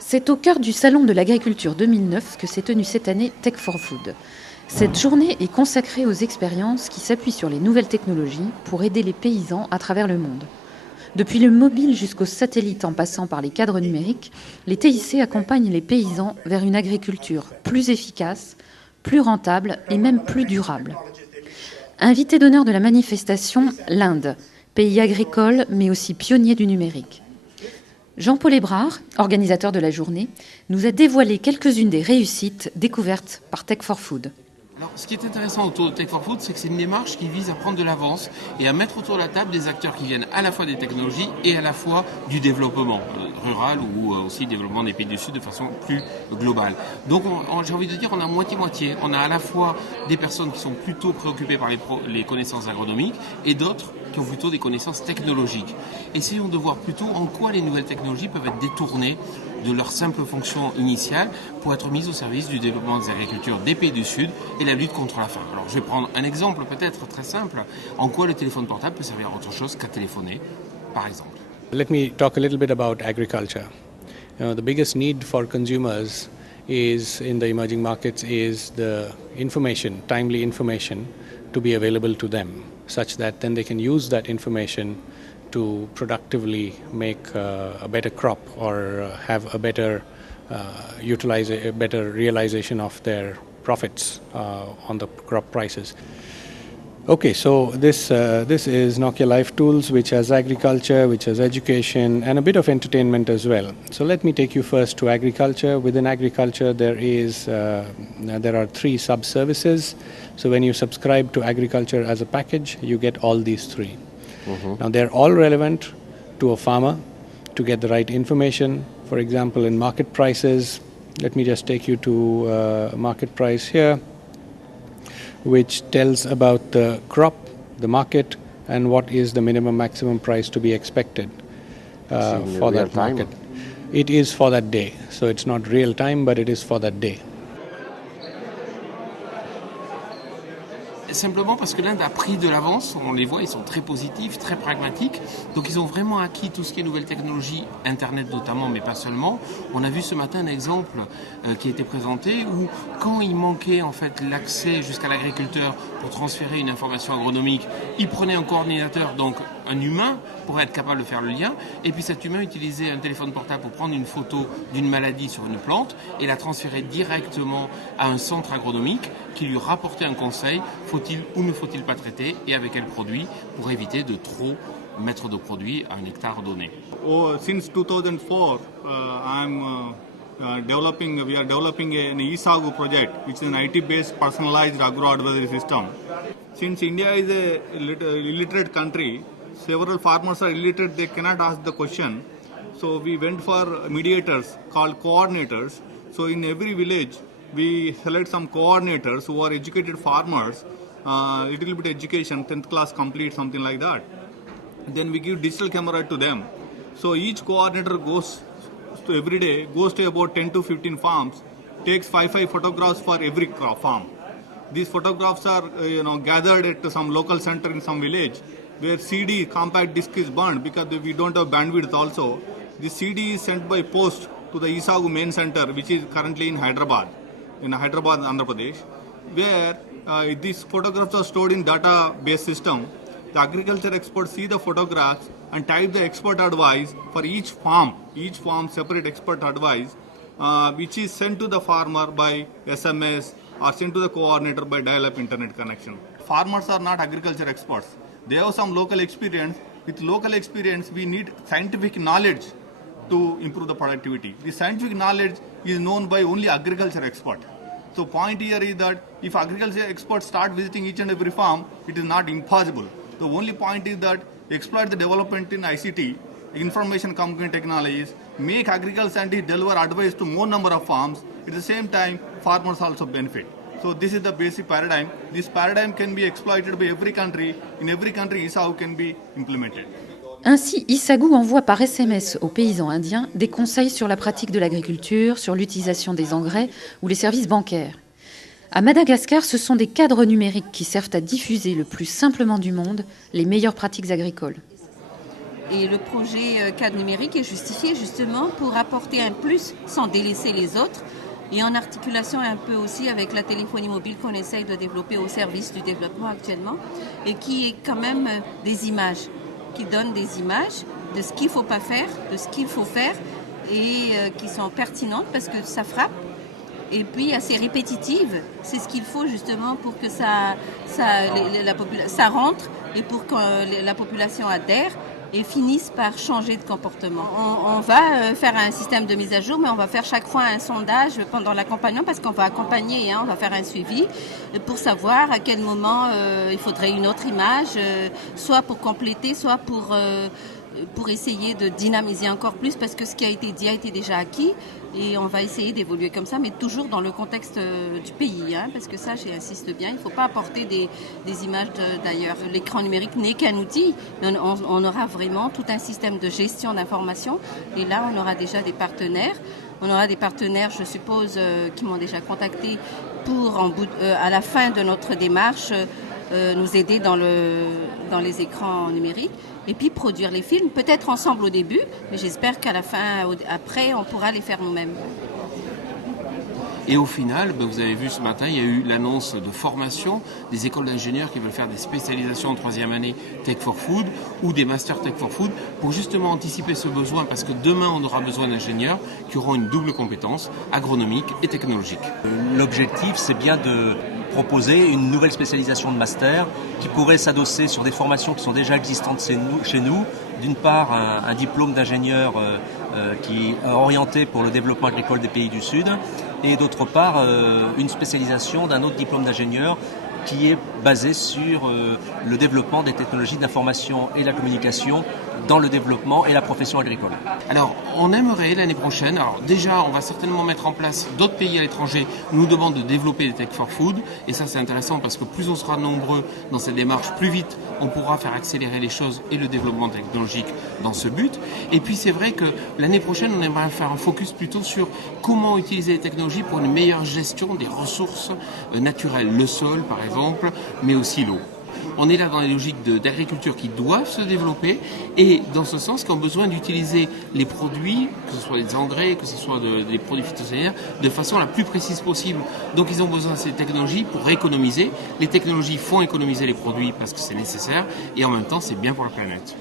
C'est au cœur du Salon de l'Agriculture 2009 que s'est tenue cette année Tech for Food. Cette journée est consacrée aux expériences qui s'appuient sur les nouvelles technologies pour aider les paysans à travers le monde. Depuis le mobile jusqu'au satellite en passant par les cadres numériques, les TIC accompagnent les paysans vers une agriculture plus efficace, plus rentable et même plus durable. Invité d'honneur de la manifestation, l'Inde, pays agricole mais aussi pionnier du numérique. Jean-Paul Hébrard, organisateur de la journée, nous a dévoilé quelques-unes des réussites découvertes par Tech for Food. Alors, ce qui est intéressant autour de Tech for Food, c'est que c'est une démarche qui vise à prendre de l'avance et à mettre autour de la table des acteurs qui viennent à la fois des technologies et à la fois du développement rural ou aussi développement des pays du Sud de façon plus globale. Donc, j'ai envie de dire, on a moitié-moitié. On a à la fois des personnes qui sont plutôt préoccupées par les connaissances agronomiques et d'autres qui ont plutôt des connaissances technologiques. Essayons de voir plutôt en quoi les nouvelles technologies peuvent être détournées de leur simple fonction initiale pour être mises au service du développement des agricultures des pays du Sud et la lutte contre la faim. Alors je vais prendre un exemple peut-être très simple. En quoi le téléphone portable peut servir à autre chose qu'à téléphoner, par exemple. Let me talk a little bit about agriculture. The biggest need for consumers is in the emerging markets is the information, timely information to be available to them, such that then they can use that information to productively make a better crop or have a better a better realization of their profits on the crop prices. Okay, so this is Nokia Life Tools, which has agriculture, which has education, and a bit of entertainment as well. So let me take you first to agriculture. Within agriculture, there are 3 sub-services. So when you subscribe to agriculture as a package, you get all these 3. Now they're all relevant to a farmer to get the right information. For example, in market prices, let me just take you to market price here, which tells about the crop, the market, and what is the minimum maximum price to be expected for that market. It is for that day, so it's not real time, but it is for that day. Simplement parce que l'Inde a pris de l'avance, on les voit, ils sont très positifs, très pragmatiques, donc ils ont vraiment acquis tout ce qui est nouvelles technologies, Internet notamment, mais pas seulement. On a vu ce matin un exemple qui a été présenté où quand il manquait en fait l'accès jusqu'à l'agriculteur pour transférer une information agronomique, il prenait un coordinateur, donc un humain, pour être capable de faire le lien, et puis cet humain utilisait un téléphone portable pour prendre une photo d'une maladie sur une plante et la transférer directement à un centre agronomique qui lui rapportait un conseil, faut-il ou ne faut-il pas traiter et avec quel produit pour éviter de trop mettre de produits à un hectare donné. Since 2004, we are developing an eSagu project, which is an IT-based personalized agro-advisory system. Since India is a illiterate country, several farmers are illiterate, they cannot ask the question. So we went for mediators called coordinators. So in every village, we select some coordinators who are educated farmers, little bit education, 10th class complete, something like that. Then we give digital camera to them. So each coordinator goes to every day, goes to about 10 to 15 farms, takes 5 photographs for every farm. These photographs are gathered at some local center in some village where CD compact disc is burned because we don't have bandwidth also. The CD is sent by post to the eSagu main center, which is currently in Hyderabad, Andhra Pradesh, where these photographs are stored in database system. The agriculture experts see the photographs and type the expert advice for each farm separate expert advice, which is sent to the farmer by SMS or sent to the coordinator by dial-up internet connection. Farmers are not agriculture experts. They have some local experience. With local experience, we need scientific knowledge to improve the productivity. The scientific knowledge is known by only agriculture expert. So point here is that if agriculture experts start visiting each and every farm, it is not impossible. The only point is that exploit the development in ICT, information communication technologies, make agriculture scientists deliver advice to more number of farms. At the same time, farmers also benefit. So this is the basic paradigm. This paradigm can be exploited by every country. In every country, eSagu can be implemented. Ainsi, eSagu envoie par SMS aux paysans indiens des conseils sur la pratique de l'agriculture, sur l'utilisation des engrais ou les services bancaires. À Madagascar, ce sont des cadres numériques qui servent à diffuser le plus simplement du monde les meilleures pratiques agricoles. Et le projet cadre numérique est justifié justement pour apporter un plus sans délaisser les autres et en articulation un peu aussi avec la téléphonie mobile qu'on essaye de développer au service du développement actuellement et qui est quand même des images, qui donne des images de ce qu'il ne faut pas faire, de ce qu'il faut faire et qui sont pertinentes parce que ça frappe. Et puis assez répétitive, c'est ce qu'il faut justement pour que ça rentre et pour que la population adhère et finissent par changer de comportement. On va faire un système de mise à jour, mais on va faire chaque fois un sondage pendant l'accompagnement parce qu'on va accompagner, on va faire un suivi pour savoir à quel moment il faudrait une autre image, soit pour compléter, soit pour essayer de dynamiser encore plus parce que ce qui a été dit a été déjà acquis et on va essayer d'évoluer comme ça mais toujours dans le contexte du pays parce que ça j'insiste bien, il ne faut pas apporter des images d'ailleurs. L'écran numérique n'est qu'un outil, mais on aura vraiment tout un système de gestion d'information et là on aura déjà des partenaires. On aura des partenaires, je suppose, qui m'ont déjà contacté pour à la fin de notre démarche nous aider dans les écrans numériques et puis produire les films, peut-être ensemble au début, mais j'espère qu'à la fin, après, on pourra les faire nous-mêmes. Et au final, vous avez vu ce matin, il y a eu l'annonce de formation des écoles d'ingénieurs qui veulent faire des spécialisations en 3e année Tech for Food ou des masters Tech for Food pour justement anticiper ce besoin parce que demain on aura besoin d'ingénieurs qui auront une double compétence agronomique et technologique. L'objectif, c'est bien de proposer une nouvelle spécialisation de master qui pourrait s'adosser sur des formations qui sont déjà existantes chez nous. D'une part, un diplôme d'ingénieur qui est orienté pour le développement agricole des pays du Sud et d'autre part, une spécialisation d'un autre diplôme d'ingénieur qui est basé sur le développement des technologies de l'information et de la communication dans le développement et la profession agricole. Alors, on aimerait l'année prochaine, alors déjà, on va certainement mettre en place d'autres pays à l'étranger nous demandent de développer les Tech for Food, et ça c'est intéressant parce que plus on sera nombreux dans cette démarche, plus vite on pourra faire accélérer les choses et le développement technologique dans ce but. Et puis c'est vrai que l'année prochaine, on aimerait faire un focus plutôt sur comment utiliser les technologies pour une meilleure gestion des ressources naturelles, le sol par exemple, mais aussi l'eau. On est là dans les logiques d'agriculture qui doivent se développer et dans ce sens qui ont besoin d'utiliser les produits, que ce soit des engrais, que ce soit des produits phytosanitaires, de façon la plus précise possible. Donc ils ont besoin de ces technologies pour économiser. Les technologies font économiser les produits parce que c'est nécessaire et en même temps c'est bien pour la planète.